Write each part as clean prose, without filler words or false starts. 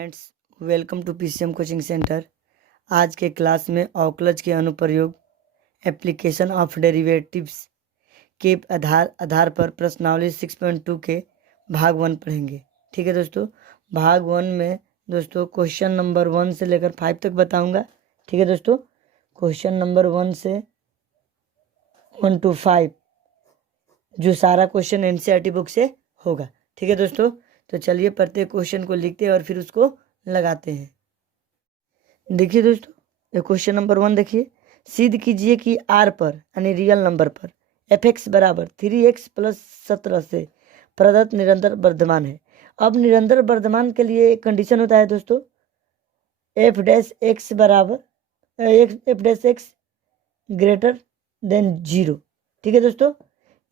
Friends, welcome to PCM coaching centre. आज के class में अवकलज के अनुप्रयोग, एप्लीकेशन ऑफ डेरिवेटिव्स के आधार पर प्रश्नावली 6.2 के भाग 1 पढ़ेंगे। ठीक है दोस्तों, भाग 1 में दोस्तों क्वेश्चन नंबर 1 से लेकर 5 तक बताऊंगा। ठीक है दोस्तों, क्वेश्चन नंबर 1 से 1 to 5 जो सारा क्वेश्चन एनसीईआरटी बुक से होगा। ठीक है दोस्तों, तो चलिए प्रत्येक क्वेश्चन को लिखते हैं और फिर उसको लगाते हैं। देखिए दोस्तों, ये क्वेश्चन नंबर 1 देखिए। सिद्ध कीजिए कि आर पर यानी रियल नंबर पर एफ एक्स बराबर 3x + 17 से प्रदत्त निरंतर वर्धमान है। अब निरंतर वर्धमान के लिए एक कंडीशन होता है दोस्तों, एफ डैश एक्स बराबर F dash x greater than 0। ठीक है दोस्तों,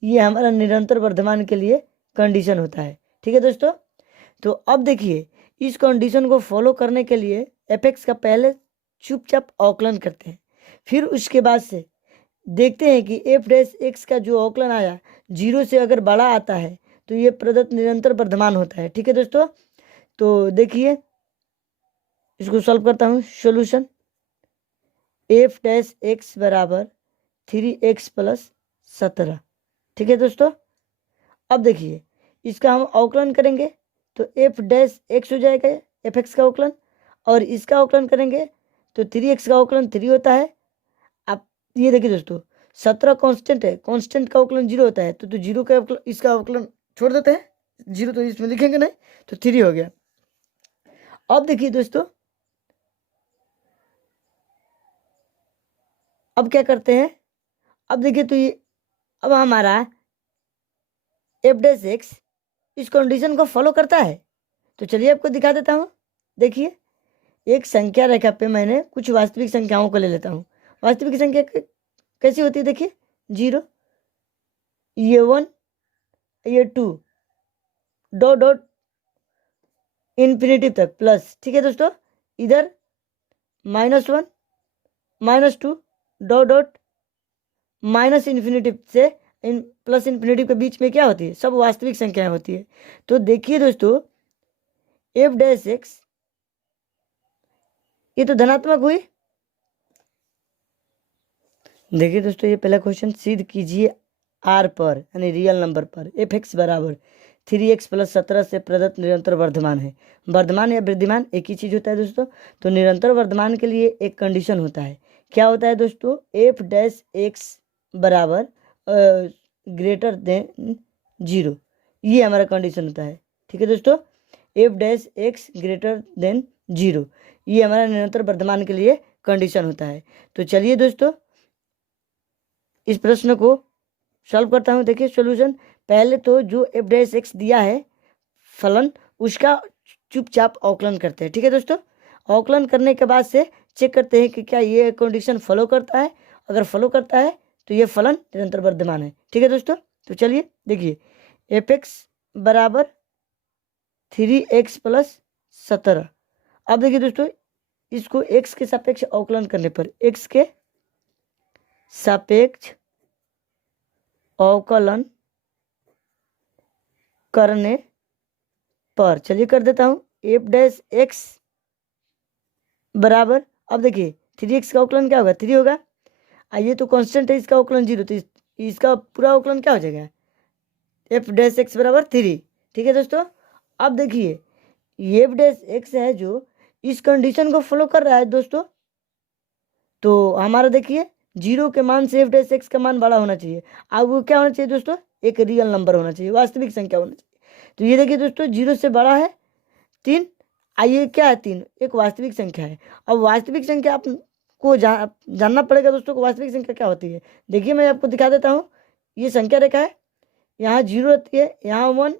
ये हमारा निरंतर वर्धमान के लिए कंडीशन होता है। ठीक है दोस्तों, तो अब देखिए इस कंडीशन को फॉलो करने के लिए एफ एक्स का पहले चुपचाप अवकलन करते हैं, फिर उसके बाद से देखते हैं कि एफ डैश एक्स का जो अवकलन आया 0 से अगर बड़ा आता है तो ये प्रदत्त निरंतर वर्धमान होता है। ठीक है दोस्तों, तो देखिए इसको सॉल्व करता हूँ। सॉल्यूशन, एफ डैश एक्स बराबर 3x + 17। ठीक है दोस्तों, अब देखिए इसका हम अवकलन करेंगे तो एफ डैश एक्स हो जाएगा एफ एक्स का अवकलन, और इसका अवकलन करेंगे तो 3x का अवकलन 3 होता है। आप ये देखिए दोस्तों, 17 कांस्टेंट है, कांस्टेंट का अवकलन 0 होता है, तो 0 का अवकलन, इसका अवकलन छोड़ देते हैं, 0 तो इसमें लिखेंगे नहीं, तो 3 हो गया। अब देखिए दोस्तों, अब क्या करते हैं, अब देखिए तो ये अब हमारा एफ डैश एक्स इस कंडीशन को फॉलो करता है, तो चलिए आपको दिखा देता हूँ। देखिए एक संख्या रेखा पे मैंने कुछ वास्तविक संख्याओं को ले लेता हूँ। वास्तविक संख्या कैसी होती है, देखिए 0, ये 1, ये 2, डॉट डॉट इन्फिनिटी तक प्लस। ठीक है दोस्तों, इधर -1, -2, डॉट डॉट माइनस इन्फिनिटी से प्लस इन्फिनिटी के बीच में क्या होती है, सब वास्तविक संख्याएं होती है। तो देखिए दोस्तों, एफ डैश एक्स ये तो धनात्मक हुई। देखिए दोस्तों, ये पहला क्वेश्चन, सिद्ध कीजिए आर पर यानी रियल नंबर पर एफ एक्स बराबर 3x + 17 से प्रदत्त निरंतर वर्धमान है। वर्धमान या वृद्धिमान एक ही चीज होता है दोस्तों। तो निरंतर वर्धमान के लिए एक कंडीशन होता है, क्या होता है दोस्तों, एफ डैश एक्स बराबर ग्रेटर देन 0, ये हमारा कंडीशन होता है। ठीक है दोस्तों, F dash x greater than 0 ये हमारा निरंतर वर्धमान के लिए कंडीशन होता है। तो चलिए दोस्तों इस प्रश्न को सॉल्व करता हूँ। देखिए सॉल्यूशन, पहले तो जो एफ डैश एक्स दिया है फलन, उसका चुपचाप अवकलन करते हैं। ठीक है दोस्तों, अवकलन करने के बाद से चेक करते हैं कि क्या ये कंडीशन फॉलो करता है। अगर फॉलो करता है तो ये फलन निरंतर वर्धमान है। ठीक है दोस्तों, तो चलिए देखिए एफ एक्स बराबर 3x + 17। अब देखिए दोस्तों, इसको x के सापेक्ष अवकलन करने पर, x के सापेक्ष अवकलन करने पर, चलिए कर देता हूं, एफ डैश एक्स बराबर, अब देखिए 3x का अवकलन क्या होगा, 3 होगा। ये तो कांस्टेंट है, इसका अवकलन 0, तो इसका पूरा अवकलन क्या हो जाएगा, एफ डैश एक्स बराबर 3। ठीक है दोस्तों, अब देखिए ये एफ डैश एक्स है जो इस कंडीशन को फॉलो कर रहा है दोस्तों। तो हमारा देखिए 0 के मान से एफ डैश एक्स का मान बड़ा होना चाहिए। अब वो क्या होना चाहिए दोस्तों, एक रियल नंबर होना चाहिए, वास्तविक संख्या होना चाहिए। तो ये देखिए दोस्तों, 0 से बड़ा है 3, आइए क्या है 3, एक वास्तविक संख्या है। अब वास्तविक संख्या आपको जानना पड़ेगा दोस्तों को वास्तविक संख्या क्या होती है। देखिए मैं आपको दिखा देता हूँ, ये संख्या रेखा है, यहाँ 0 रहती है, यहाँ 1,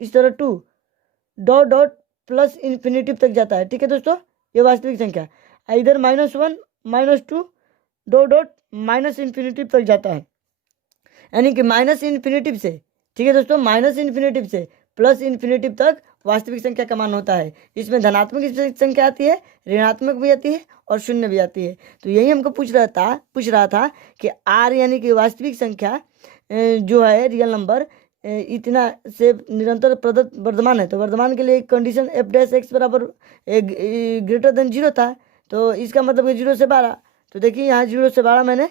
इस तरह 2, डॉट डॉट प्लस इन्फिनिटी तक जाता है। ठीक है दोस्तों, ये वास्तविक संख्या, इधर -1, -2, डॉट डॉट माइनस इन्फिनिटी तक जाता है, यानी कि माइनस इन्फिनिटी से, ठीक है दोस्तों, माइनस इन्फिनिटी से प्लस इन्फिनिटी तक वास्तविक संख्या का मान होता है। इसमें धनात्मक संख्या आती है, ऋणात्मक भी आती है और शून्य भी आती है। तो यही हमको पूछ रहा था कि आर यानी कि वास्तविक संख्या जो है रियल नंबर इतना से निरंतर प्रदत्त वर्धमान है, तो वर्धमान के लिए एक कंडीशन एफ डैश एक्स बराबर ग्रेटर देन जीरो था। तो इसका मतलब कि 0 से 12, तो देखिए यहाँ 0 से 12 मैंने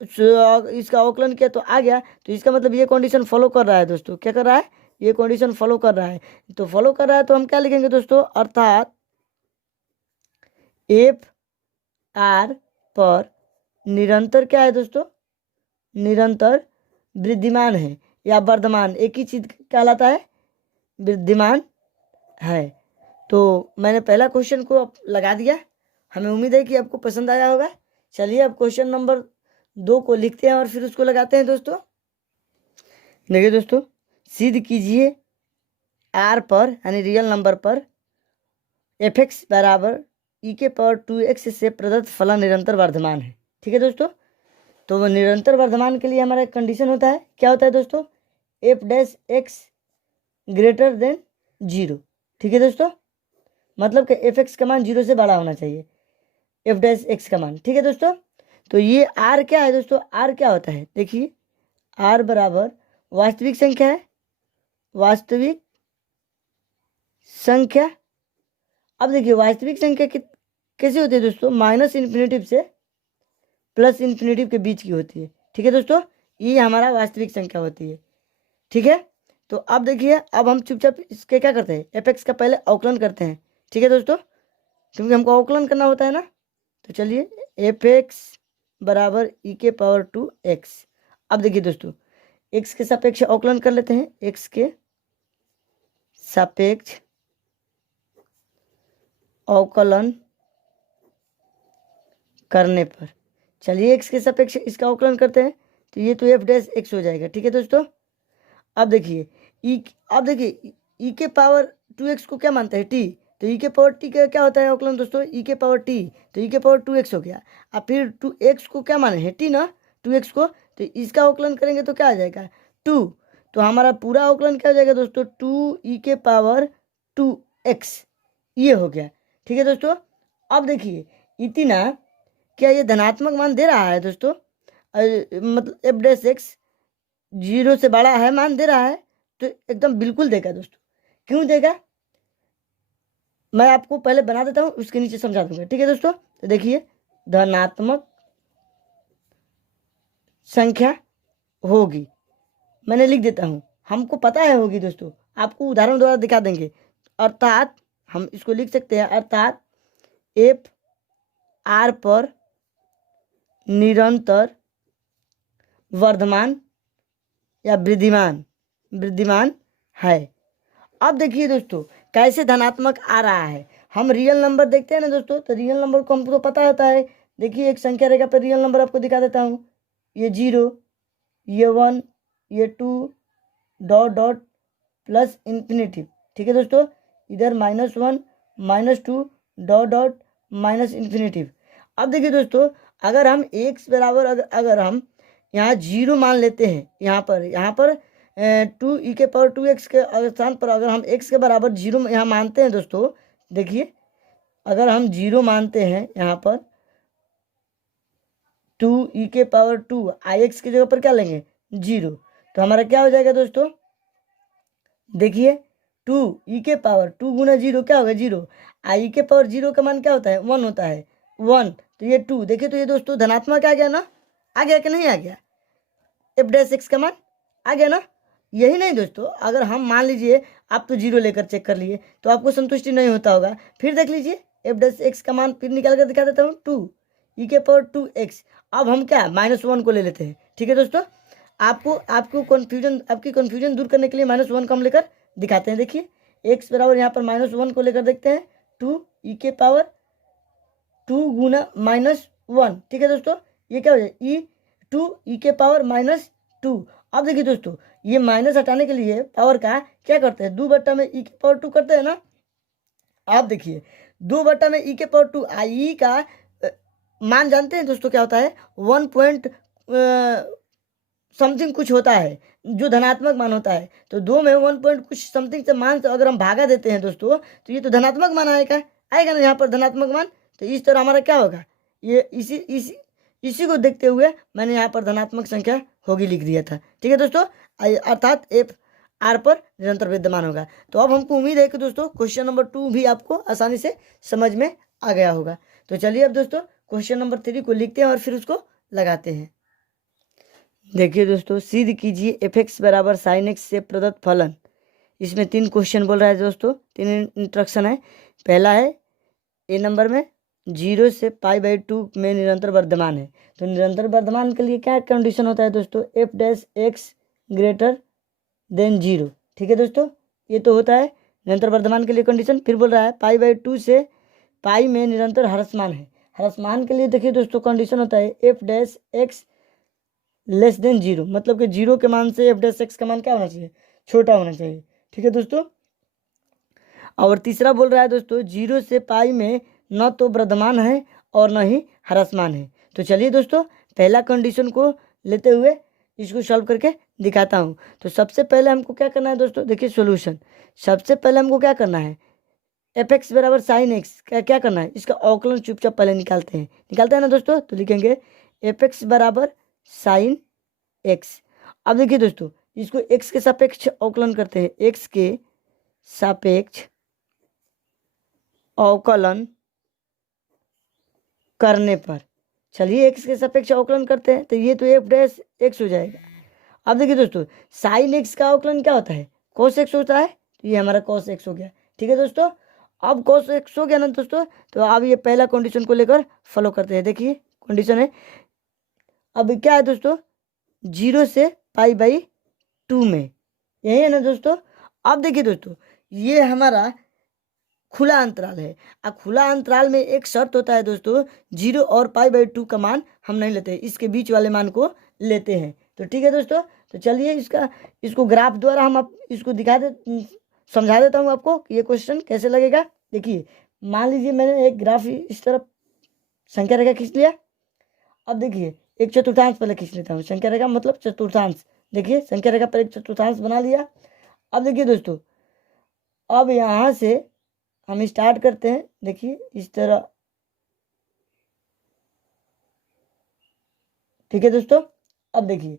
इसका अवकलन किया तो आ गया। तो इसका मतलब ये कंडीशन फॉलो कर रहा है दोस्तों। क्या कर रहा है? ये कंडीशन फॉलो कर रहा है। तो फॉलो कर रहा है तो हम क्या लिखेंगे दोस्तों? अर्थात एफ आर पर निरंतर क्या है दोस्तों? निरंतर वृद्धिमान है या वर्धमान, एक ही चीज कहलाता है, वृद्धिमान है। तो मैंने पहला क्वेश्चन को लगा दिया। हमें उम्मीद है कि आपको पसंद आया होगा। चलिए अब क्वेश्चन नंबर 2 को लिखते हैं और फिर उसको लगाते हैं दोस्तों। देखिए दोस्तों, सिद्ध कीजिए आर पर यानी रियल नंबर पर एफ एक्स बराबर ई के पावर 2x से प्रदत्त फलन निरंतर वर्धमान है। ठीक है दोस्तों, तो वो निरंतर वर्धमान के लिए हमारा कंडीशन होता है, क्या होता है दोस्तों? F dash x greater than 0। ठीक है दोस्तों, मतलब कि एफ एक्स का मान 0 से बड़ा होना चाहिए, एफ डैश एक्स का मान। ठीक है दोस्तों, तो ये आर क्या है दोस्तों? आर क्या होता है? देखिए, आर बराबर वास्तविक संख्या है, वास्तविक संख्या। अब देखिए वास्तविक संख्या कैसे होती है दोस्तों? माइनस इन्फिनेटिव से प्लस इन्फिनेटिव के बीच की होती है। ठीक है दोस्तों, ये हमारा वास्तविक संख्या होती है। ठीक है, तो अब देखिए, अब हम चुपचाप इसके क्या करते हैं? एफ एक्स का पहले अवकलन करते हैं। ठीक है दोस्तों, क्योंकि हमको अवकलन करना होता है ना। तो चलिए, एफ एक्स बराबर ई के पावर 2x। अब देखिए दोस्तों, एक्स के सापेक्ष अवकलन कर लेते हैं। एक्स के सापेक्ष अवकलन करने पर, चलिए एक्स के सापेक्ष इसका अवकलन करते हैं, तो ये तो एफ डैश एक्स हो जाएगा। ठीक है दोस्तों, अब देखिए अब देखिए ई के पावर 2x को क्या मानते हैं? टी। तो ई के पावर टी का क्या होता है अवकलन दोस्तों? ई के पावर टी, तो ई के पावर 2x हो गया। अब फिर 2x को क्या माने हैं? टी ना, 2x को, तो इसका अवकलन करेंगे तो क्या आ जाएगा? 2। तो हमारा पूरा अवकलन क्या हो जाएगा दोस्तों? 2 ई के पावर 2x, ये हो गया। ठीक है दोस्तों, अब देखिए इतना, क्या ये धनात्मक मान दे रहा है दोस्तों? मतलब एफ डैश एक्स 0 से बड़ा है मान दे रहा है, तो एकदम बिल्कुल देगा दोस्तों। क्यों देगा? मैं आपको पहले बना देता हूँ, उसके नीचे समझा दूंगा। ठीक है दोस्तों, तो देखिए, धनात्मक संख्या होगी, मैंने लिख देता हूँ, हमको पता है होगी दोस्तों, आपको उदाहरण द्वारा दिखा देंगे। अर्थात हम इसको लिख सकते हैं, अर्थात एफ आर पर निरंतर वर्धमान या वृद्धिमान है। अब देखिए दोस्तों, कैसे धनात्मक आ रहा है। हम रियल नंबर देखते हैं ना दोस्तों, तो रियल नंबर को हमको तो पता होता है। देखिए, एक संख्या रेखा पर रियल नंबर आपको दिखा देता हूँ। ये 0, ये 1, ये 2, डॉट डॉट प्लस इन्फिनेटिव। ठीक है दोस्तों, इधर -1, -2, डॉट डॉट माइनस इन्फिनेटिव। अब देखिए दोस्तों, अगर हम x बराबर अगर हम यहाँ 0 मान लेते हैं, यहाँ पर 2 ई के पावर 2x के स्थान पर अगर हम x के बराबर 0 यहाँ मानते हैं दोस्तों, देखिए अगर हम 0 मानते हैं यहाँ पर 2 ई के पावर 2 ix की जगह पर क्या लेंगे? 0। तो हमारा क्या हो जाएगा दोस्तों? देखिए, 2 ई के पावर 2 गुना 0 क्या होगा? 0। आई के पावर 0 का मान क्या होता है? 1 होता है, 1। तो ये 2, देखिए तो ये दोस्तों धनात्मक आ गया ना? आ गया कि नहीं आ गया? एफ डैश एक्स का मान आ गया ना? यही नहीं दोस्तों, अगर हम मान लीजिए आप तो 0 लेकर चेक कर लिए तो आपको संतुष्टि नहीं होता होगा, फिर देख लीजिए एफ डैश एक्स का मान फिर निकाल कर दिखा देता हूँ, 2 ई के पावर 2x। अब हम क्या -1 को ले लेते हैं। ठीक है दोस्तों, आपकी कन्फ्यूजन दूर करने के लिए -1 को हम लेकर दिखाते हैं। देखिए, x बराबर यहाँ पर -1 को लेकर देखते हैं, 2 ई के पावर 2 गुना -1। ठीक है दोस्तों, ये क्या हो जाए? 2 ई के पावर -2। अब देखिए दोस्तों, ये माइनस हटाने के लिए पावर का क्या करते हैं? 2 में ई के पावर 2 करते हैं ना। आप देखिए, 2 में ई के पावर 2, आई का मान जानते हैं दोस्तों क्या होता है? 1 पॉइंट समथिंग कुछ होता है जो धनात्मक मान होता है। तो 2 में 1 पॉइंट कुछ समथिंग से मान से अगर हम भागा देते हैं दोस्तों, तो ये तो धनात्मक मान आएगा ना यहाँ पर धनात्मक मान। तो इस तरह हमारा क्या होगा? ये इसी इसी को देखते हुए मैंने यहाँ पर धनात्मक संख्या होगी लिख दिया था। ठीक है दोस्तों, अर्थात एफ आर पर निरंतर विद्यमान होगा। तो अब हमको उम्मीद है कि दोस्तों क्वेश्चन नंबर 2 भी आपको आसानी से समझ में आ गया होगा। तो चलिए अब दोस्तों क्वेश्चन नंबर 3 को लिखते हैं और फिर उसको लगाते हैं। देखिए दोस्तों, सिद्ध कीजिए एफ एक्स बराबर साइन एक्स से प्रदत्त फलन। इसमें 3 क्वेश्चन बोल रहा है दोस्तों, 3 इंस्ट्रक्शन है। पहला है ए नंबर में 0 से π/2 में निरंतर वर्धमान है। तो निरंतर वर्धमान के लिए क्या कंडीशन होता है दोस्तों, F dash x greater than 0। ठीक है दोस्तों, ये तो होता है निरंतर वर्धमान के लिए कंडीशन। फिर बोल रहा है π/2 से पाई में निरंतर ह्रासमान है। ह्रासमान के लिए देखिए दोस्तों कंडीशन होता है F dash x less than 0, मतलब कि 0 के मान से एफ डैश एक्स का मान क्या होना चाहिए, छोटा होना चाहिए। ठीक है दोस्तों, और तीसरा बोल रहा है दोस्तों 0 से पाई में न तो वर्धमान है और न ही ह्रासमान है। तो चलिए दोस्तों पहला कंडीशन को लेते हुए इसको सॉल्व करके दिखाता हूँ। तो सबसे पहले हमको क्या करना है दोस्तों, देखिए सॉल्यूशन। सबसे पहले हमको क्या करना है, एफ एक्स बराबर साइन एक्स क्या करना है, इसका अवकलन चुपचाप पहले निकालते हैं ना दोस्तों। तो लिखेंगे एफ एक्स बराबर साइन एक्स। अब देखिए दोस्तों इसको एक्स के सापेक्ष अवकलन करते हैं, एक्स के सापेक्ष अवकलन करने पर, चलिए एक्स के सापेक्ष अवकलन करते हैं। तो ये तो एफ डैश एक्स हो जाएगा। अब देखिए दोस्तों साइन एक्स का अवकलन क्या होता है, कॉस एक्स होता है। तो ये हमारा कॉस एक्स हो गया। ठीक है दोस्तों, अब कॉस एक्स हो गया ना दोस्तों, तो अब ये पहला कंडीशन को लेकर फॉलो करते हैं। देखिए कंडीशन है, अब क्या है दोस्तों 0 से π/2 में, यही है ना दोस्तों। अब देखिए दोस्तों ये हमारा खुला अंतराल है। अब खुला अंतराल में एक शर्त होता है दोस्तों, 0 और π/2 का मान हम नहीं लेते, इसके बीच वाले मान को लेते हैं। तो ठीक है दोस्तों, तो चलिए इसको ग्राफ द्वारा हम आप इसको समझा देता हूँ आपको कि ये क्वेश्चन कैसे लगेगा। देखिए मान लीजिए मैंने एक ग्राफ इस तरफ संख्या रेखा खींच लिया। अब देखिए एक चतुर्थांश पहले खींच लेता हूँ, संख्या रेखा मतलब चतुर्थांश। देखिए संख्या रेखा पर एक चतुर्थांश बना लिया। अब देखिए दोस्तों अब यहाँ से हम स्टार्ट करते हैं। देखिए इस तरह, ठीक है दोस्तों। अब देखिए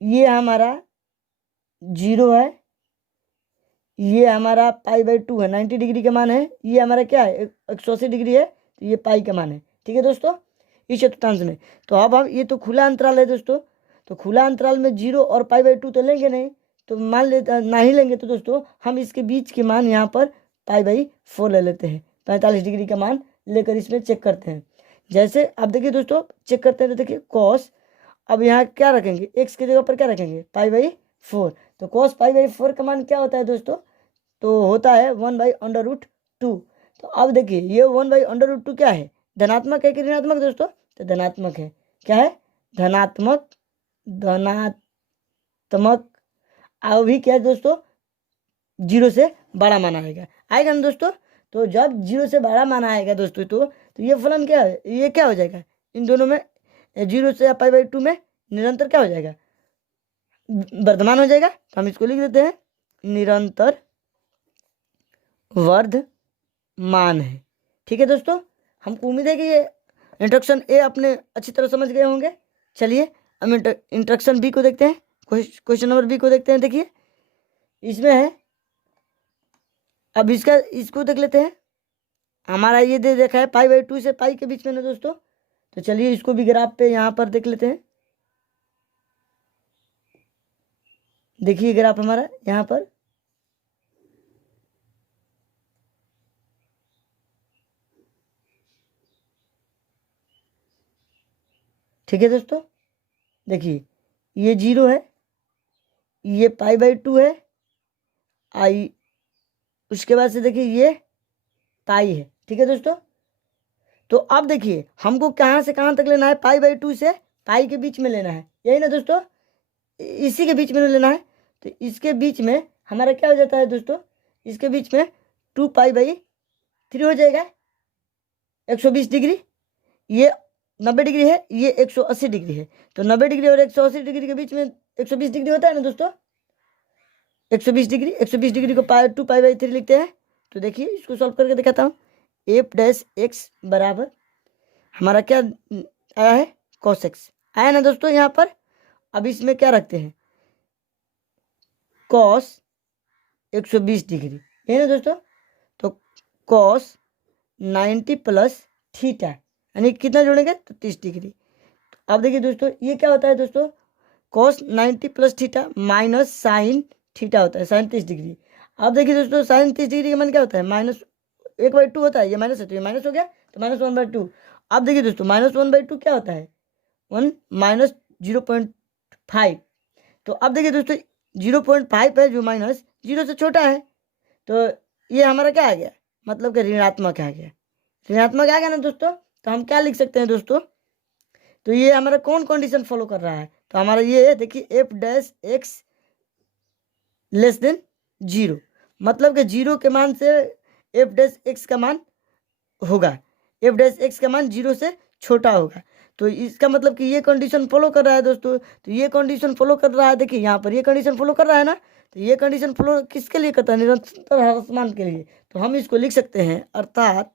ये हमारा 0 है, ये हमारा π/2 है, 90 डिग्री का मान है। ये हमारा क्या है 180 डिग्री है, तो ये पाई का मान है। ठीक है दोस्तों, इस चतुर्थांश में। तो अब हम ये तो खुला अंतराल है दोस्तों, तो खुला अंतराल में 0 और π/2 तो लेंगे नहीं, तो मान लेते ना ही लेंगे तो दोस्तों हम इसके बीच के मान यहाँ पर π/4 ले लेते हैं। 45 डिग्री का मान लेकर इसमें चेक करते हैं। जैसे अब देखिए दोस्तों चेक करते हैं तो देखिए कॉस, अब यहाँ क्या रखेंगे, एक्स की जगह पर क्या रखेंगे π/4। तो कॉस π/4 का मान क्या होता है दोस्तों, तो होता है 1/√2। तो अब देखिए ये 1/√2 क्या है, धनात्मक है कि ऋणात्मक दोस्तों, तो धनात्मक है। क्या है, धनात्मक। अभी क्या है दोस्तों 0 से बड़ा मान आएगा ना दोस्तों। तो जब 0 से बड़ा मान आएगा दोस्तों तो ये फलन क्या है, ये क्या हो जाएगा, इन दोनों में 0 से π/2 में निरंतर क्या हो जाएगा, वर्धमान हो जाएगा। तो हम इसको लिख देते हैं निरंतर वर्धमान है। ठीक है दोस्तों, हमको उम्मीद है कि ये इंस्ट्रक्शन ए अपने अच्छी तरह समझ गए होंगे। चलिए हम इंस्ट्रक्शन बी को देखते हैं, क्वेश्चन नंबर बी को देखते हैं। देखिए इसमें है, अब इसको देख लेते हैं। हमारा ये देखा है π/2 से पाई के बीच में ना दोस्तों। तो चलिए इसको भी ग्राफ पे यहाँ पर देख लेते हैं। देखिए ग्राफ हमारा यहाँ पर, ठीक है दोस्तों। देखिए ये 0 है, ये π/2 है, आई उसके बाद से देखिए ये पाई है। ठीक है दोस्तों, तो अब देखिए हमको कहाँ से कहाँ तक लेना है, π/2 से पाई के बीच में लेना है, यही ना दोस्तों, इसी के बीच में लेना है। तो इसके बीच में हमारा क्या हो जाता है दोस्तों, इसके बीच में 2π/3 हो जाएगा, 120 डिग्री। ये 90 डिग्री है, ये 180 डिग्री है। तो 90 डिग्री और 180 डिग्री के बीच में 120 डिग्री होता है ना दोस्तों, 120 डिग्री को 2π/3 लिखते हैं। तो देखिए इसको सॉल्व करके दिखाता हूँ। एफ डैश एक्स बराबर हमारा क्या आया है cos x आया ना दोस्तों यहाँ पर। अब इसमें क्या रखते हैं, cos 120 डिग्री, है ना दोस्तों। तो cos 90 प्लस थीटा यानी कितना जोड़ेंगे तो 30 डिग्री। अब देखिए दोस्तों ये क्या होता है दोस्तों, cos 90 plus theta minus sine theta होता है, साइन 30 डिग्री। अब देखिए दोस्तों साइन 30 डिग्री का मान क्या होता है, -1/2 होता है, ये माइनस है तो ये माइनस हो गया, तो -1/2। अब देखिए दोस्तों -1/2 क्या होता है, 1 माइनस 0.5। तो अब देखिए दोस्तों 0.5 है जो माइनस 0 से छोटा है, तो ये हमारा क्या आ गया, मतलब कि ऋणात्मक आ गया, ऋणात्मक आ गया ना दोस्तों। तो हम क्या लिख सकते हैं दोस्तों, तो ये हमारा कौन कंडीशन फॉलो कर रहा है, तो हमारा ये है देखिए F dash x less than 0, मतलब कि 0 के मान से एफ डैश एक्स का मान होगा, एफ डैश एक्स का मान 0 से छोटा होगा। तो इसका मतलब कि ये कंडीशन फॉलो कर रहा है दोस्तों। तो ये कंडीशन फॉलो कर रहा है, देखिए यहाँ पर ये कंडीशन फॉलो कर रहा है ना। तो ये कंडीशन फॉलो किसके लिए करता है, निरंतर ह्रासमान के लिए। तो हम इसको लिख सकते हैं अर्थात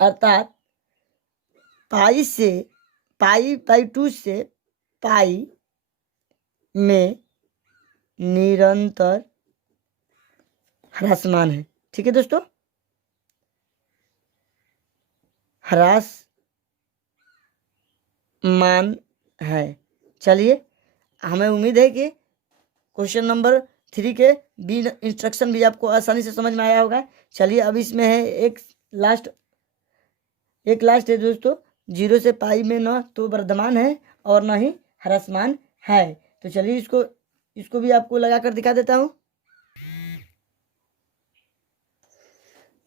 पाई/2 से पाई में निरंतर ह्रासमान है। ठीक है दोस्तों, ह्रासमान है। चलिए, हमें उम्मीद है कि क्वेश्चन नंबर 3 के बी इंस्ट्रक्शन भी आपको आसानी से समझ में आया होगा। चलिए अब इसमें है एक लास्ट है दोस्तों, 0 से पाई में न तो वर्धमान है और न ही ह्रासमान है। तो चलिए इसको भी आपको लगा कर दिखा देता हूँ।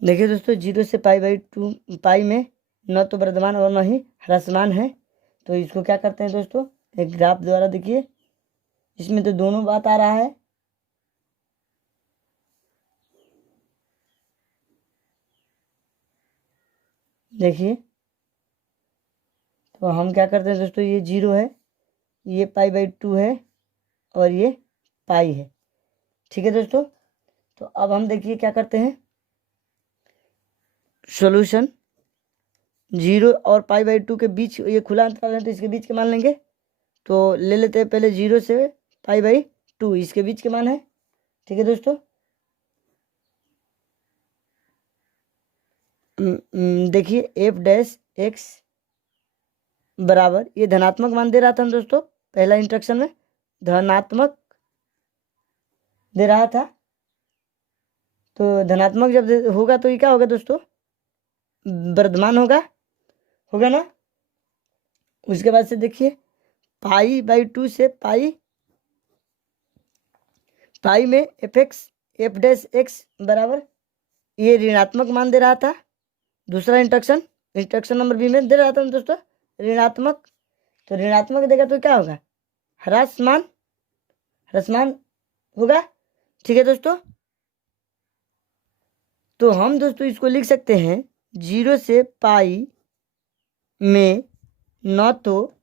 देखिए दोस्तों 0 से पाई में न तो वर्धमान और न ही ह्रासमान है। तो इसको क्या करते हैं दोस्तों, एक ग्राफ द्वारा देखिए, इसमें तो दोनों बात आ रहा है। देखिए तो हम क्या करते हैं दोस्तों, ये 0 है, ये पाई/2 है और ये पाई है। ठीक है दोस्तों, तो अब हम देखिए क्या करते हैं, सॉल्यूशन 0 और पाई/2 के बीच ये खुला अंतराल है, तो इसके बीच के मान लेंगे। तो ले लेते हैं पहले 0 से पाई/2, इसके बीच के मान है। ठीक है दोस्तों, देखिए एफ डैश एक्स बराबर, ये धनात्मक मान दे रहा था दोस्तों, पहला इंस्ट्रक्शन में धनात्मक दे रहा था। तो धनात्मक जब होगा तो ये क्या होगा दोस्तों, वर्धमान होगा ना। उसके बाद से देखिए पाई/2 से पाई में एफ डैश एक्स बराबर, ये ऋणात्मक मान दे रहा था। दूसरा इंस्ट्रक्शन नंबर बी में दे रहा था दोस्तों ऋणात्मक। तो ऋणात्मक देगा तो क्या होगा, ह्रासमान होगा। ठीक है दोस्तों, तो हम दोस्तों इसको लिख सकते हैं 0 से पाई में न तो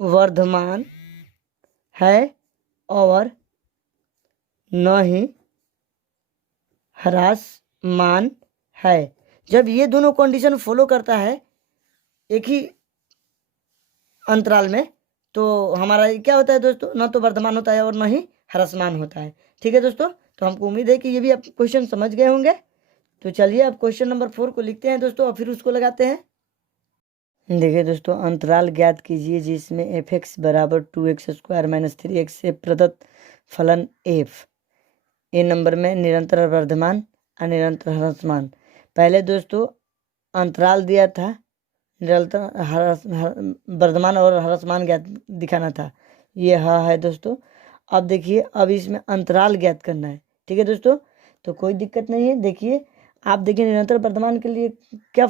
वर्धमान है और न ही ह्रासमान है। जब ये दोनों कंडीशन फॉलो करता है एक ही अंतराल में, तो हमारा क्या होता है दोस्तों, न तो वर्धमान होता है और न ही ह्रासमान होता है। ठीक है दोस्तों, तो हमको उम्मीद है कि ये भी आप क्वेश्चन समझ गए होंगे। तो चलिए अब क्वेश्चन नंबर 4 को लिखते हैं दोस्तों और फिर उसको लगाते हैं। देखिए दोस्तों, अंतराल ज्ञात कीजिए जिसमें एफ एक्स बराबर 2x² - 3x से प्रदत्त फलन एफ ए नंबर में निरंतर वर्धमान अनिरंतर ह्रासमान। पहले दोस्तों अंतराल दिया था, निरंतर वर्धमान और ह्रासमान ज्ञात दिखाना था, ये है दोस्तों। अब देखिए अब इसमें अंतराल ज्ञात करना है। ठीक है दोस्तों, तो कोई दिक्कत नहीं है। देखिए आप देखिए निरंतर वर्धमान के लिए क्या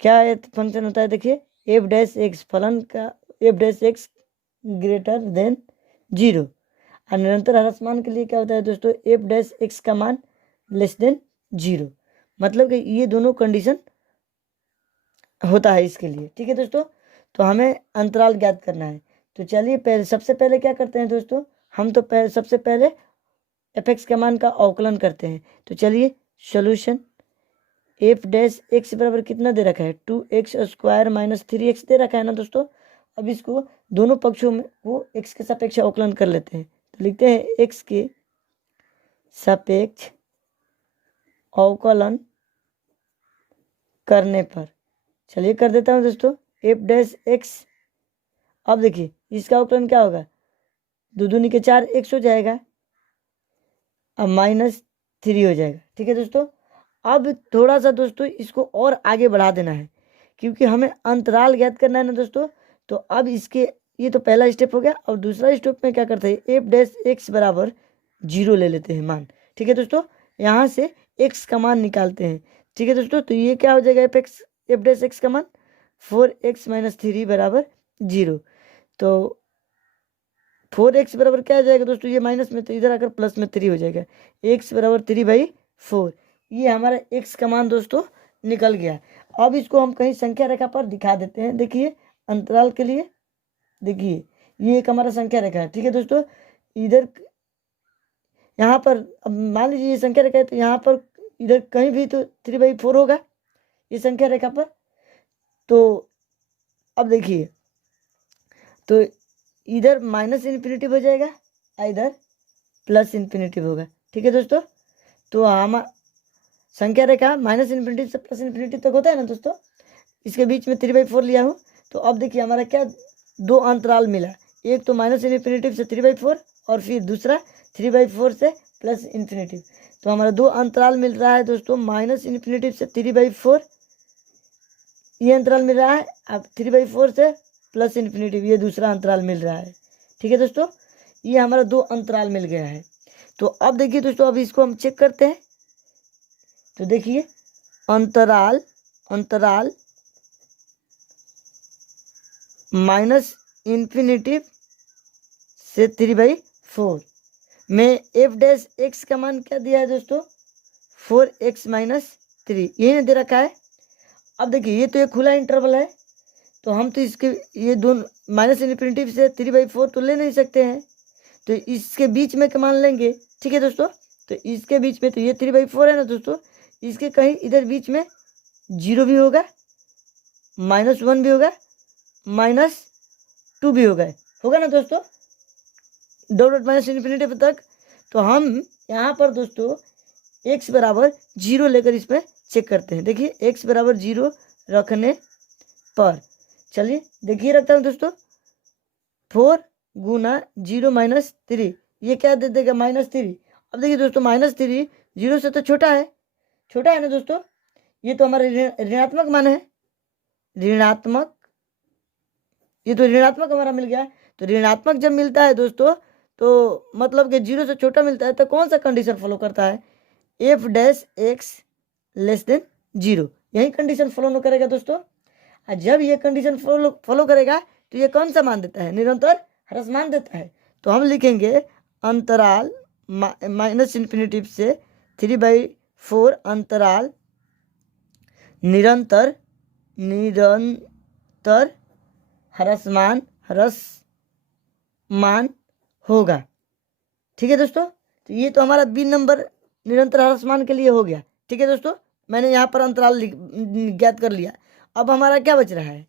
फंक्शन होता है, देखिए एफ डैश एक्स फलन का F dash x greater than 0, और निरंतर ह्रासमान के लिए क्या होता है दोस्तों, एफ डैश एक्स का मान लेस देन 0, मतलब कि ये दोनों कंडीशन होता है इसके लिए। ठीक है दोस्तों, तो हमें अंतराल ज्ञात करना है। तो चलिए सबसे पहले क्या करते हैं दोस्तों, हम तो सबसे पहले एफ एक्स के मान का अवकलन करते हैं। तो चलिए सॉल्यूशन एफ डैश एक्स बराबर कितना दे रखा है 2x² माइनस 3x दे रखा है ना दोस्तों। अब इसको दोनों पक्षों में वो x के सापेक्ष अवकलन कर लेते हैं, तो लिखते हैं x के सापेक्ष अवकलन करने पर, चलिए कर देता हूँ दोस्तों एफ डैश एक्स। अब देखिए इसका अवकलन क्या होगा, 2 दूनी के 4 x हो जाएगा, अब -3 हो जाएगा। ठीक है दोस्तों, अब थोड़ा सा दोस्तों इसको और आगे बढ़ा देना है, क्योंकि हमें अंतराल ज्ञात करना है ना दोस्तों। तो अब इसके ये तो पहला स्टेप हो गया। अब दूसरा स्टेप में क्या करते हैं, एफ डैश एक्स बराबर 0 ले लेते हैं मान। ठीक है दोस्तों, यहाँ से x का मान निकालते हैं। ठीक है दोस्तों, तो ये क्या हो जाएगा एफ डैश एक्स का मान 4x - 3 बराबर 0। तो 4x बराबर क्या आ जाएगा दोस्तों, ये माइनस में तो इधर आकर प्लस में 3 हो जाएगा, x बराबर 3/4। ये हमारा x का मान दोस्तों निकल गया। अब इसको हम कहीं संख्या रेखा पर दिखा देते हैं। देखिए अंतराल के लिए, देखिए ये एक हमारा संख्या रेखा है। ठीक है दोस्तों, इधर यहाँ पर अब मान लीजिए ये संख्या रेखा है, तो यहाँ पर इधर कहीं भी तो 3/4 होगा ये संख्या रेखा पर। तो अब देखिए, तो इधर -∞ हो जाएगा, इधर +∞ होगा। ठीक है दोस्तों, तो हम संख्या रेखा -∞ से +∞ तक होता है ना दोस्तों, इसके बीच में 3/4 लिया हूँ। तो अब देखिए हमारा क्या दो अंतराल मिला, एक तो -∞ से 3/4 और फिर दूसरा 3/4 से +∞। तो हमारा दो अंतराल मिल रहा है दोस्तों, -∞ से 3/4 ये अंतराल मिल रहा है, अब 3/4 से +∞ ये दूसरा अंतराल मिल रहा है। ठीक है दोस्तों, ये हमारा दो अंतराल मिल गया है। तो अब देखिए दोस्तों, अब इसको हम चेक करते हैं। तो देखिए अंतराल -∞ से 3/4 में एफ डैश एक्स का मान क्या दिया है दोस्तों, 4x - 3 यही दे रखा है। अब देखिए ये तो एक खुला इंटरवल है, तो हम तो इसके ये दोनों -∞ से 3/4 तो ले नहीं सकते हैं, तो इसके बीच में का मान लेंगे। ठीक है दोस्तों, तो इसके बीच में तो ये 3/4 है ना दोस्तों, इसके कहीं इधर बीच में 0 भी होगा, -1 भी होगा, -2 भी होगा ना दोस्तों, डॉट -∞ तक। तो हम यहाँ पर दोस्तों x बराबर 0 लेकर इसमें चेक करते हैं। देखिए x बराबर 0 रखने पर, चलिए देखिए रखता हूँ दोस्तों, 4 गुना 0 - 3 ये क्या दे देगा -3। अब देखिए दोस्तों -3 0 से तो छोटा है ना दोस्तों, ये तो हमारा ऋणात्मक मान है, ऋणात्मक, ये तो ऋणात्मक हमारा मिल गया। तो ऋणात्मक जब मिलता है दोस्तों, तो मतलब कि 0 से छोटा मिलता है, तो कौन सा कंडीशन फॉलो करता है, एफ डैश एक्स < 0 यही कंडीशन फॉलो करेगा दोस्तों। और जब ये कंडीशन फॉलो करेगा तो ये कौन सा मान देता है, निरंतर ह्रासमान देता है। तो हम लिखेंगे अंतराल -∞ से 3/4 अंतराल निरंतर ह्रासमान होगा। ठीक है दोस्तों, तो ये तो हमारा बी नंबर निरंतर ह्रासमान के लिए हो गया। ठीक है दोस्तों, मैंने यहाँ पर अंतराल ज्ञात कर लिया। अब हमारा क्या बच रहा है,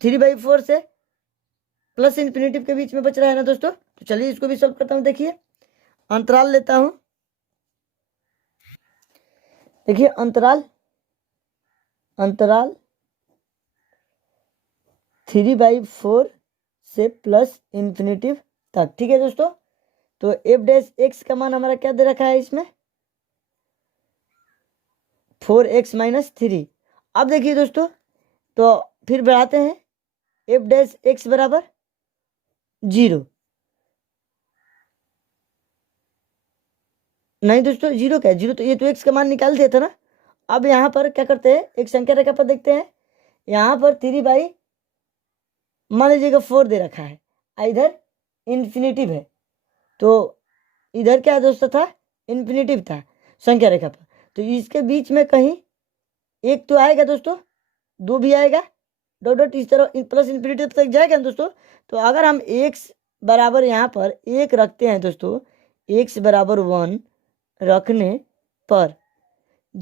3/4 से +∞ के बीच में बच रहा है ना दोस्तों। तो चलिए इसको भी सॉल्व करता हूँ। देखिए अंतराल लेता हूँ, देखिए अंतराल 3/4 से +∞ तक। ठीक है दोस्तों, तो एफ डैश एक्स का मान हमारा क्या दे रखा है इसमें, 4x - 3। अब देखिए दोस्तों, तो फिर बढ़ाते हैं, एफ डैश एक्स बराबर 0, नहीं दोस्तों 0 क्या है, 0 तो ये तो x का मान निकाल दिया था ना। अब यहाँ पर क्या करते हैं, एक संख्या रेखा पर देखते हैं, यहाँ पर 3 मान लीजिएगा 4 दे रखा है, इधर इन्फिनेटिव है, तो इधर क्या दोस्तों था, इन्फिनेटिव था संख्या रेखा पर। तो इसके बीच में कहीं एक तो आएगा दोस्तों, 2 भी आएगा, डॉट इस तरह +∞ तक जाएगा ना दोस्तों। तो अगर हम x बराबर यहाँ पर 1 रखते हैं दोस्तों, x बराबर 1 रखने पर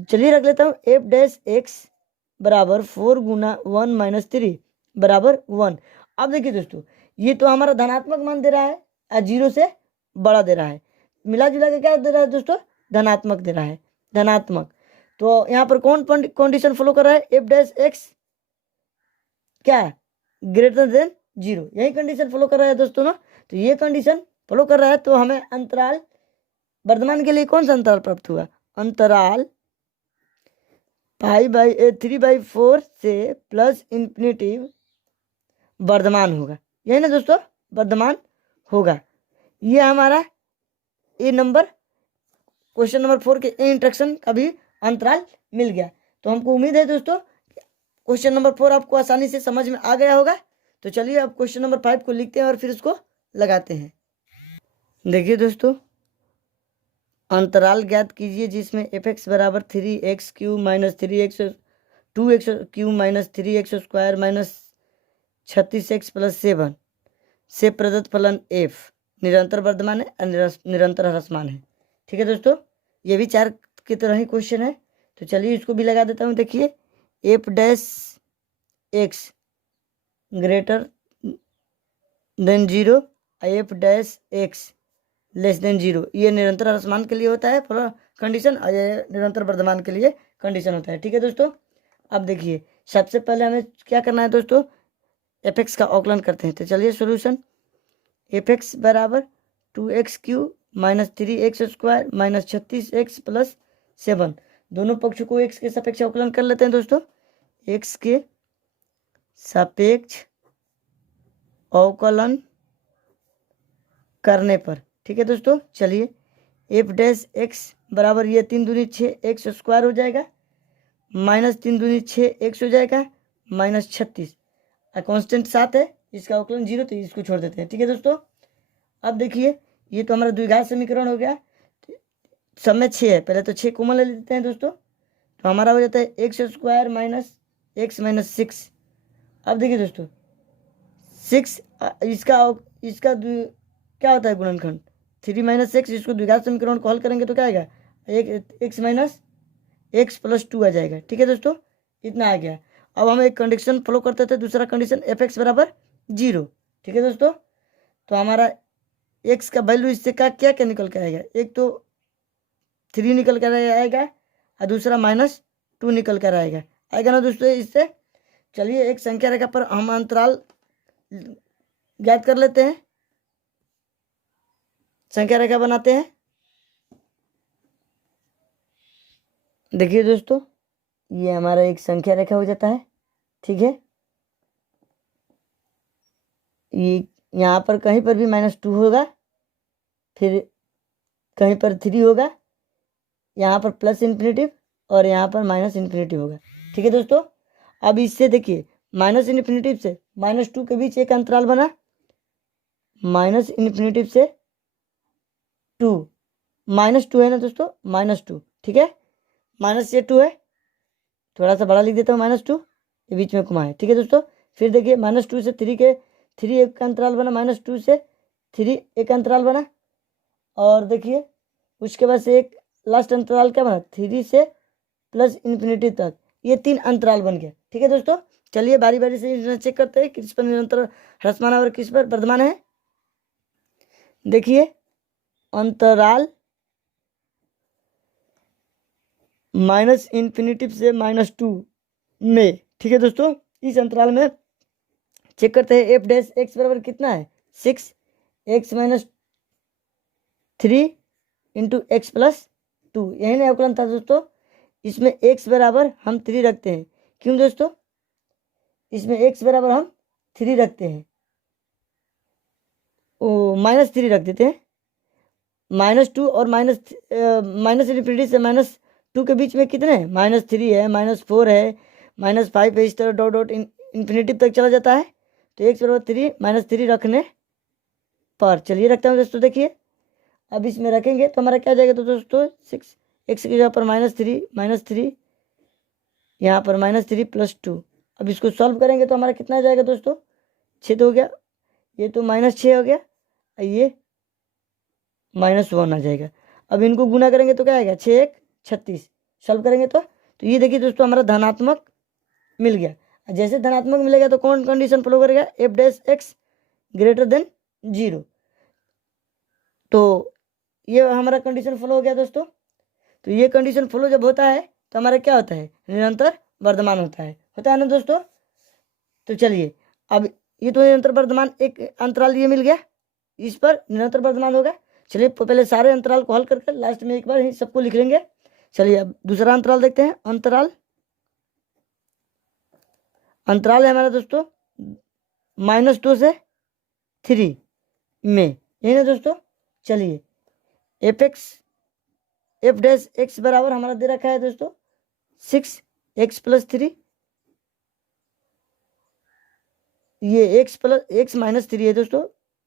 चलिए रख लेता हूँ एफ डैश एक्स बराबर 4 गुना 1 माइनस 3 बराबर 1। अब देखिए दोस्तों, ये तो हमारा धनात्मक मान दे रहा है और 0 से बड़ा दे रहा है, मिला जुला के क्या दे रहा है दोस्तों, धनात्मक दे रहा है, धनात्मक। तो यहाँ पर कौन कंडीशन फॉलो कर रहा है, एफ डैश एक्स क्या है, ग्रेटर देन 0, यही कंडीशन फॉलो कर रहा है दोस्तों ना। तो ये कंडीशन फॉलो कर रहा है, तो हमें अंतराल वर्धमान के लिए कौन सा अंतराल प्राप्त हुआ, अंतराल पाई 3/4 से प्लस इंफिनिटिव वर्धमान होगा, यही ना दोस्तों, वर्धमान होगा। ये हमारा ए नंबर क्वेश्चन नंबर 4 के ए इंट्रक्शन का भी अंतराल मिल गया। तो हमको उम्मीद है दोस्तों क्वेश्चन नंबर 4 आपको आसानी से समझ में आ गया होगा। तो चलिए अब क्वेश्चन नंबर 5 को लिखते हैं और फिर उसको लगाते हैं। देखिए दोस्तों, अंतराल ज्ञात कीजिए जिसमें एफ एक्स बराबर 3x³ minus 3x 2x³ minus 3x square minus 36x plus 7 से प्रदत्त फलन f निरंतर वर्धमान है और निरंतर ह्रासमान है। ठीक है दोस्तों, ये भी 4 की तरह ही क्वेश्चन है। तो चलिए इसको भी लगा देता हूँ। देखिए F dash x greater than 0, F dash x less than 0, ये निरंतर ह्रासमान के लिए होता है कंडीशन, और ये निरंतर वर्धमान के लिए कंडीशन होता है। ठीक है दोस्तों, अब देखिए सबसे पहले हमें क्या करना है दोस्तों, एफ एक्स का अवकलन करते हैं। तो चलिए सॉल्यूशन, एफ एक्स बराबर 2x³ minus 3x square minus 36x plus 7, दोनों पक्षों को x के सापेक्ष अवकलन कर लेते हैं दोस्तों, x के सापेक्ष अवकलन करने पर। ठीक है दोस्तों, चलिए एफ डैश एक्स बराबर ये 3 दूनी 6x स्क्वायर हो जाएगा माइनस 3 दूनी 6x हो जाएगा माइनस 36, और कॉन्स्टेंट 7 है, इसका अवकलन 0, तो इसको छोड़ देते हैं। ठीक है दोस्तों, अब देखिए ये तो हमारा द्विघात समीकरण हो गया, सब में 6 है, पहले तो 6 कॉमन ले लेते हैं दोस्तों, तो हमारा हो जाता है x square minus x minus 6। अब देखिए दोस्तों 6 इसका क्या होता है गुणनखंड 3 माइनस एक्स, इसको द्विघात समीकरण को हल करेंगे तो क्या आएगा, एक एक्स माइनस एक्स प्लस 2 आ जाएगा। ठीक है दोस्तों, इतना आ गया। अब हम एक कंडीशन फॉलो करते थे, दूसरा कंडीशन एफ एक्स बराबर 0। ठीक है दोस्तों, तो हमारा एक्स का वैल्यू इससे क्या क्या क्या निकल कर आएगा, एक तो 3 निकल कर आएगा और दूसरा -2 निकल कर आएगा ना दोस्तों इससे। चलिए एक संख्या रेखा पर हम अंतराल ज्ञात कर लेते हैं, संख्या रेखा बनाते हैं। देखिए दोस्तों, ये हमारा एक संख्या रेखा हो जाता है। ठीक है, ये यहाँ पर कहीं पर भी -2 होगा, फिर कहीं पर 3 होगा, यहाँ पर प्लस इन्फिनेटिव और यहाँ पर माइनस इन्फिनेटिव होगा। ठीक है दोस्तों, अब इससे देखिए माइनस इन्फिनेटिव से -2 के बीच एक अंतराल बना, माइनस इन्फिनेटिव से 2, -2 है ना दोस्तों, -2। ठीक है, माइनस से 2 है, थोड़ा सा बड़ा लिख देता हूँ, -2 ये बीच में घुमा है। ठीक है दोस्तों, फिर देखिए -2 से 3 एक का अंतराल बना, -2 से 3 एक अंतराल बना, और देखिए उसके बाद से एक लास्ट अंतराल क्या बना, 3 से प्लस इन्फिनिटी तक, ये 3 अंतराल बन गया। ठीक है दोस्तों, चलिए बारी बारी से चेक करते हैं किस पर निरंतर ह्रासमान और किस पर वर्धमान है। देखिए अंतराल माइनस इन्फिनिटिव से -2 में, ठीक है दोस्तों, इस अंतराल में चेक करते हैं एफ डैश एक्स बराबर कितना है, 6x minus 3 into x plus 2, यही ना अवकलन था दोस्तों। इसमें x बराबर हम 3 रखते हैं, क्यों दोस्तों, इसमें x बराबर हम 3 रखते हैं, ओ -3 रख देते हैं, -2 और माइनस इन्फिनिटी से -2 के बीच में कितने हैं, -3 है, -4 है, -5 है, इस तरह डॉट डॉट इन्फिनिटी तक चला जाता है। तो x बराबर 3 -3 रखने पर, चलिए रखता हूँ दोस्तों। देखिए अब इसमें रखेंगे तो हमारा क्या जाएगा तो दोस्तों 6, x के जगह पर -3 यहाँ पर -3 प्लस 2। अब इसको सॉल्व करेंगे तो हमारा कितना जाएगा दोस्तों, 6 हो गया, ये तो -6 हो गया, ये -1 आ जाएगा। अब इनको गुना करेंगे तो क्या आएगा, 6 1 36, सॉल्व करेंगे तो ये देखिए दोस्तों हमारा धनात्मक मिल गया। जैसे धनात्मक मिलेगा तो कौन कंडीशन फॉलो करेगा, F dash x greater than 0। तो ये हमारा कंडीशन फॉलो हो गया दोस्तों। तो ये कंडीशन फॉलो जब होता है तो हमारा क्या होता है, निरंतर वर्धमान होता है ना दोस्तों। तो चलिए अब ये तो निरंतर वर्धमान एक अंतराल ये मिल गया, इस पर निरंतर वर्धमान होगा। चलिए पहले सारे अंतराल को हल करके लास्ट में एक बार ही सबको लिख लेंगे। चलिए अब दूसरा अंतराल देखते हैं। अंतराल है हमारा दोस्तों -2 से 3 में, यही ना दोस्तों। चलिए एफ डैश एक्स बराबर हमारा दे रखा है दोस्तों 6x + 3, ये x - 3 है दोस्तों,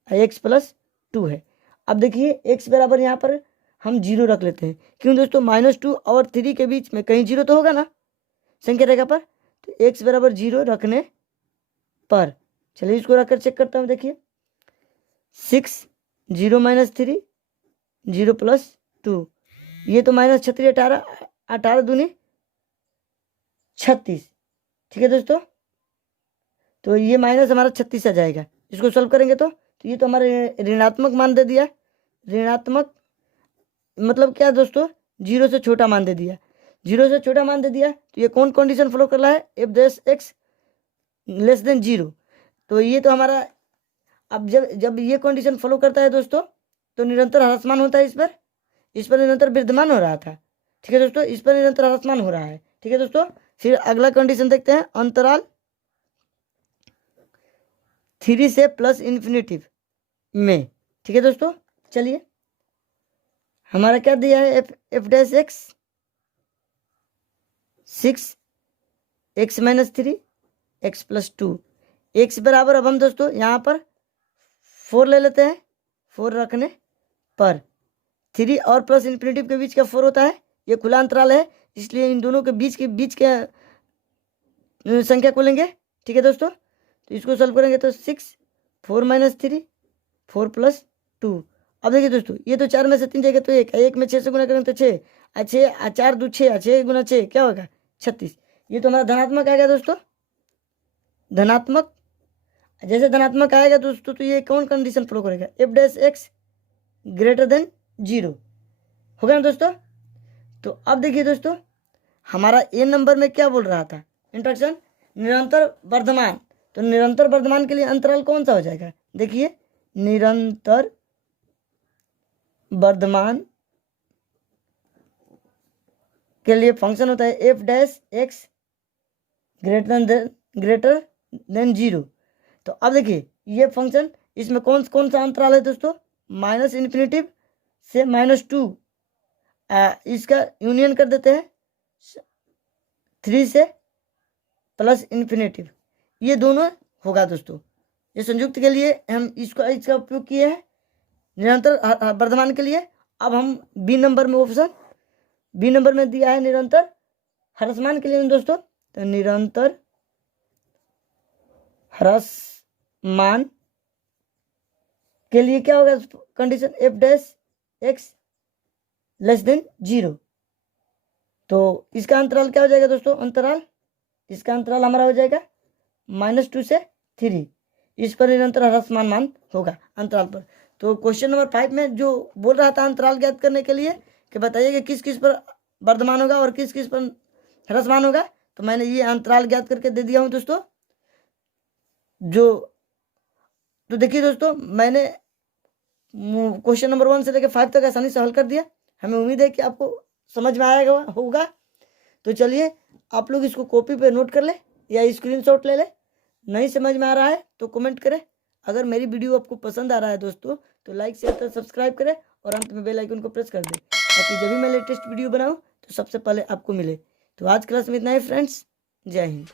x + 2 है। अब देखिए x बराबर यहाँ पर हम 0 रख लेते हैं, क्यों दोस्तों, -2 और 3 के बीच में कहीं 0 तो होगा ना संख्या रेखा पर। तो x बराबर 0 रखने पर, चलिए इसको रखकर चेक करता हूँ। देखिए 6 0 - 3 0 + 2, ये तो -36 18 दूनी 36, ठीक है दोस्तों। तो ये माइनस हमारा 36 आ जाएगा। इसको सॉल्व करेंगे तो ये तो हमारे ऋणात्मक मान दे दिया। ऋणात्मक मतलब क्या दोस्तों, 0 से छोटा मान दे दिया। 0 से छोटा मान दे दिया तो ये कौन कंडीशन फॉलो कर रहा है, F dash x less than 0। तो ये तो हमारा अब जब ये कंडीशन फॉलो करता है दोस्तों तो निरंतर ह्रासमान होता है। इस पर निरंतर वृद्धमान हो रहा था, ठीक है दोस्तों, इस पर निरंतर ह्रासमान हो रहा है, ठीक है दोस्तों। फिर अगला कंडीशन देखते हैं, अंतराल 3 से +∞ में, ठीक है दोस्तों। चलिए हमारा क्या दिया है, F dash x 6x - 3 x + 2, x बराबर अब हम दोस्तों यहाँ पर 4 ले लेते हैं। 4 रखने पर 3 और +∞ के बीच का 4 होता है, ये खुला अंतराल है, इसलिए इन दोनों के बीच के संख्या को लेंगे, ठीक है दोस्तों। तो इसको सॉल्व करेंगे तो 6 4 - 3 4 + 2। अब देखिए दोस्तों ये तो 4 में से 3 जाएगा तो 1 में 6 से गुना करेंगे तो 6 4 2 6 6 × 6 क्या होगा 36। ये तो हमारा धनात्मक आएगा दोस्तों, धनात्मक। जैसे धनात्मक आएगा दोस्तों तो ये कौन कंडीशन फॉलो करेगा, F dash x greater than 0 होगा ना दोस्तों। तो अब देखिए दोस्तों हमारा ए नंबर में क्या बोल रहा था, इंट्रोडक्शन निरंतर वर्धमान। तो निरंतर वर्धमान के लिए अंतराल कौन सा हो जाएगा, देखिए निरंतर वर्धमान के लिए फंक्शन होता है F dash x greater than 0। तो अब देखिए ये फंक्शन, इसमें कौन सा अंतराल है दोस्तों, -∞ से -2, इसका यूनियन कर देते हैं 3 से +∞, ये दोनों होगा दोस्तों। ये संयुक्त के लिए हम इसका उपयोग किए हैं निरंतर वर्धमान के लिए। अब हम बी नंबर में दिया है निरंतर ह्रासमान के लिए दोस्तों। तो निरंतर ह्रासमान के लिए क्या होगा condition, F dash x less than 0। तो इसका अंतराल क्या हो जाएगा दोस्तों, इसका अंतराल हमारा हो जाएगा -2 से 3, इस पर निरंतर ह्रासमान मान होगा अंतराल पर। तो क्वेश्चन नंबर 5 में जो बोल रहा था अंतराल ज्ञात करने के लिए कि बताइए कि किस पर वर्धमान होगा और किस पर ह्रासमान होगा, तो मैंने ये अंतराल ज्ञात करके दे दिया हूँ दोस्तों। तो देखिए दोस्तों मैंने क्वेश्चन नंबर 1 से लेकर 5 तक आसानी से हल कर दिया। हमें उम्मीद है कि आपको समझ में आया होगा। तो चलिए आप लोग इसको कॉपी पे नोट कर ले या स्क्रीनशॉट ले ले। नहीं समझ में आ रहा है तो कमेंट करें। अगर मेरी वीडियो आपको पसंद आ रहा है दोस्तों तो लाइक शेयर सब्सक्राइब करें और अंत में बेल आइकन को प्रेस कर दें ताकि जब भी मैं लेटेस्ट वीडियो बनाऊं तो सबसे पहले आपको मिले। तो आज क्लास में इतना ही फ्रेंड्स, जय हिंद।